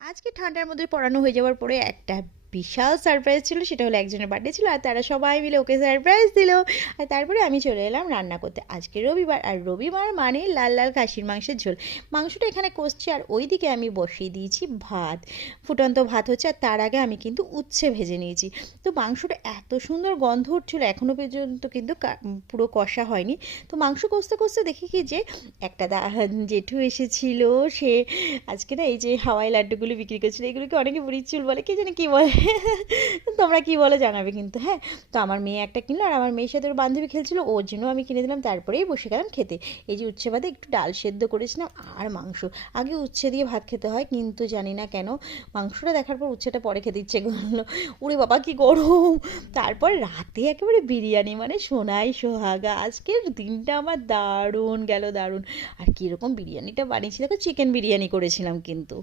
আজকে ঠান্ডার মধ্যে পড়ানো হয়ে যাওয়ার পরে একটা বিশাল সারপ্রাইজ ছিল, সেটা হলো একজনের বার্থডে ছিল আর তারা সবাই মিলে ওকে সারপ্রাইজ দিল। আর তারপরে আমি চলে এলাম রান্না করতে। আজকে রবিবার, আর রবিবার মানে লাল লাল খাসির মাংসের ঝোল। মাংসটা এখানে কষছে আর ওইদিকে আমি বসিয়ে দিয়েছি ভাত। ফুটন্ত ভাত হচ্ছে, আর তার আগে আমি কিন্তু উচ্ছে ভেজে নিয়েছি। তো মাংসটা এত সুন্দর গন্ধ উঠছিল, এখনও পর্যন্ত কিন্তু পুরো কষা হয়নি। তো মাংস কষতে কষতে দেখি কি যে একটা জেঠু এসেছিল। সে আজকে না এই যে হাওয়াই লাড্ডুগুলো বিক্রি করছিল, এগুলোকে অনেকে বুড়ির চুল বলে, কে জানে কী বলে। তোমরা কী বলো জানাবে কিন্তু, হ্যাঁ। তো আমার মেয়ে একটা কিনলো, আর আমার মেয়ের সাথে ওর বান্ধবী খেলছিল, ওর জন্য আমি কিনে দিলাম। তারপরেই বসে গেলাম খেতে। এই যে উচ্ছে ভাতে একটু ডাল সেদ্ধ করেছিলাম আর মাংস। আগে উচ্ছে দিয়ে ভাত খেতে হয়, কিন্তু জানি না কেন মাংসটা দেখার পর উচ্ছেটা পরে খেতে ইচ্ছে করলো। উরে বাবা কি গরম! তারপর রাতে একেবারে বিরিয়ানি, মানে সোনাই সোহাগা। আজকের দিনটা আমার দারুণ গেল, দারুণ। আর কীরকম বিরিয়ানিটা বানিয়েছি দেখো, চিকেন বিরিয়ানি করেছিলাম কিন্তু।